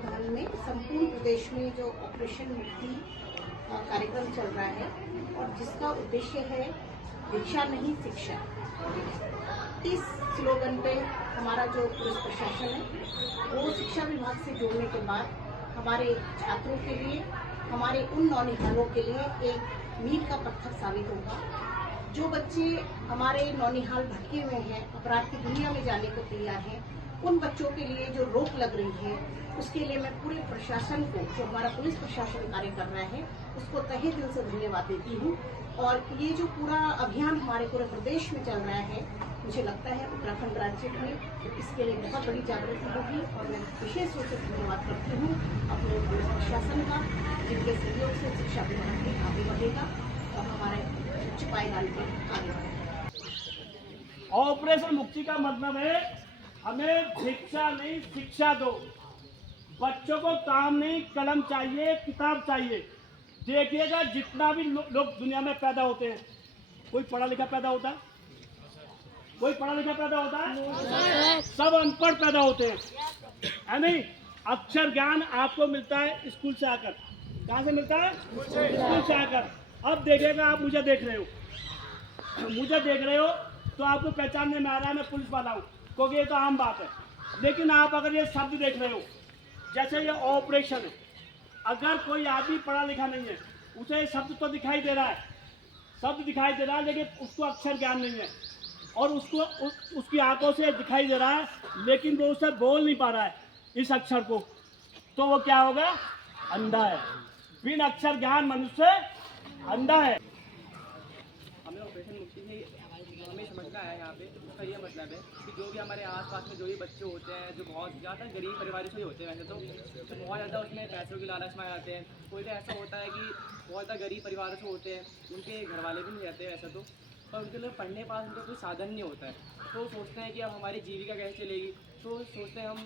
तत्वाधान में संपूर्ण प्रदेश में जो ऑपरेशन मुक्ति कार्यक्रम चल रहा है और जिसका उद्देश्य है भिक्षा नहीं शिक्षा। इस स्लोगन पे हमारा जो पुलिस प्रशासन है वो शिक्षा विभाग से जुड़ने के बाद हमारे छात्रों के लिए, हमारे उन नौनिहालों के लिए एक मील का पत्थर साबित होगा। जो बच्चे हमारे नौनिहाल भटके हुए हैं, अपराध की दुनिया में जाने को तैयार हैं, उन बच्चों के लिए जो रोक लग रही है उसके लिए मैं पूरे प्रशासन को, जो हमारा पुलिस प्रशासन कार्य कर रहा है, उसको तहे दिल से धन्यवाद देती हूँ। और ये जो पूरा अभियान हमारे पूरे प्रदेश में चल रहा है, मुझे लगता है उत्तराखंड राज्य में इसके लिए बहुत बड़ी जागृति होगी और मैं विशेष रूप से धन्यवाद करती हूँ अपने पुलिस प्रशासन का, जिनके सहयोग से शिक्षा विभाग भी आगे बढ़ेगा और हमारे छिपाएगान पे आगे बढ़ेगा। ऑपरेशन मुक्ति का मतलब है हमें भिक्षा नहीं शिक्षा दो। बच्चों को काम नहीं, कलम चाहिए, किताब चाहिए। देखिएगा जितना भी लोग दुनिया में पैदा होते हैं, कोई पढ़ा लिखा पैदा होता है? कोई पढ़ा लिखा पैदा होता है? सब अनपढ़ पैदा होते हैं, है नहीं? अक्षर ज्ञान आपको मिलता है स्कूल से आकर। कहाँ से मिलता है? स्कूल से आकर। अब देखिएगा, आप मुझे देख रहे हो तो आपको पहचानने में आ रहा है मैं पुलिस वाला हूँ, क्योंकि ये तो आम बात है। लेकिन आप अगर ये शब्द देख रहे हो, जैसे ये ऑपरेशन है, अगर कोई आदमी पढ़ा लिखा नहीं है, उसे शब्द तो दिखाई दे रहा है, लेकिन उसको अक्षर ज्ञान नहीं है और उसको उसकी आंखों से दिखाई दे रहा है, लेकिन वो उसे बोल नहीं पा रहा है इस अक्षर को, तो वो क्या होगा? अंधा है। बिन अक्षर ज्ञान मनुष्य अंधा है। हमें ऑपरेशन मुक्ति से हमें समझना है यहाँ पे, उसका ये मतलब है कि जो भी हमारे आसपास में जो भी बच्चे होते हैं जो बहुत ज़्यादा गरीब परिवार से ही होते हैं, वैसे तो बहुत ज़्यादा उसमें पैसों की लालच में आते हैं। कोई तो ऐसा होता है कि बहुत ज़्यादा गरीब परिवार से होते हैं, उनके घर वाले भी नहीं रहते हैं ऐसा तो, पर उनके लिए पढ़ने पास उनका कोई साधन नहीं होता है। तो सोचते हैं कि अब हमारी जीविका कैसे चलेगी, तो सोचते हैं हम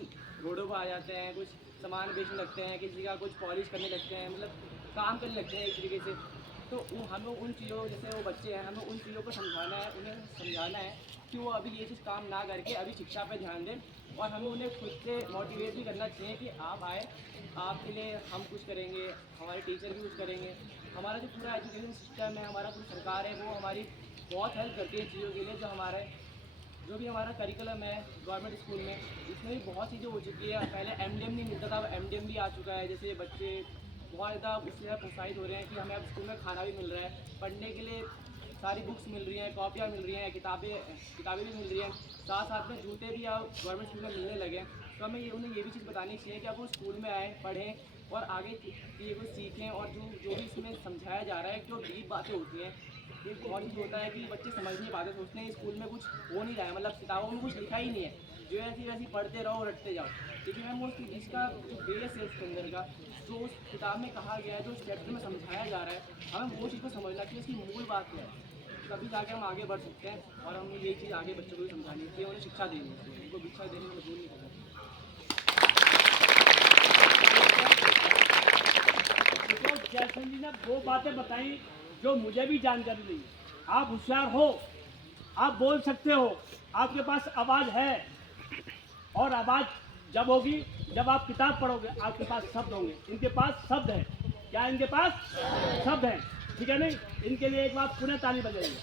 रोडों पर आ जाते हैं, कुछ सामान बेचने लगते हैं, किसी का कुछ पॉलिश करने लगते हैं, मतलब काम करने लगते हैं एक तरीके से। तो हमें उन चीज़ों, जैसे वो बच्चे हैं, हमें उन चीज़ों को समझाना है, उन्हें समझाना है कि वो अभी ये चीज़ काम ना करके अभी शिक्षा पर ध्यान दें। और हमें उन्हें खुद से मोटिवेट भी करना चाहिए कि आप आए, आपके लिए हम कुछ करेंगे, हमारे टीचर भी कुछ करेंगे। हमारा जो पूरा एजुकेशन सिस्टम है, हमारा पूरी सरकार है, वो हमारी बहुत हेल्प करती है चीज़ों के लिए। जो भी हमारा करिकुलम है गवर्नमेंट स्कूल में, इसमें भी बहुत चीज़ें हो चुकी है। पहले MDM नहीं मिलता था, अब MDM भी आ चुका है। जैसे बच्चे बहुत ज़्यादा उससे प्रोत्साहित हो रहे हैं कि हमें अब स्कूल में खाना भी मिल रहा है, पढ़ने के लिए सारी बुक्स मिल रही हैं, कॉपियाँ मिल रही हैं, किताबें भी मिल रही हैं, साथ में जूते भी अब गवर्नमेंट स्कूल में मिलने लगे। तो हमें उन्हें ये भी चीज़ बतानी चाहिए कि अब वो स्कूल में आएँ, पढ़ें और आगे चीज़ें को सीखें। और जो भी इसमें समझाया जा रहा है, जो डीप बातें होती हैं, एक बहुत चीज़ होता है कि बच्चे समझ नहीं पाते, सोचते हैं स्कूल में कुछ हो नहीं रहा है, मतलब किताबों में कुछ लिखा ही नहीं है, जो ऐसी वैसी पढ़ते रहो, रटते जाओ। लेकिन मैम वो इसका जो बेस है उसके अंदर का, जो उस किताब में कहा गया है, जो उस चैप्टर में समझाया जा रहा है, हमें वो चीज़ को समझना चाहिए, इसकी मूल बात क्या है, तभी जाके हम आगे बढ़ सकते हैं। और हमें ये चीज़ आगे बच्चों को भी समझानी चाहिए, उन्हें शिक्षा देनी चाहिए, उनको शिक्षा देने में मजबूर नहीं करना। जैसे जी ने वो बातें बताई जो मुझे भी जानकारी नहीं है। आप होशियार हो, आप बोल सकते हो, आपके पास आवाज़ है, और आवाज़ जब होगी जब आप किताब पढ़ोगे, आपके पास शब्द होंगे। इनके पास शब्द है, क्या इनके पास शब्द है? ठीक है नहीं? इनके लिए एक बार पुनः ताली बजाइए।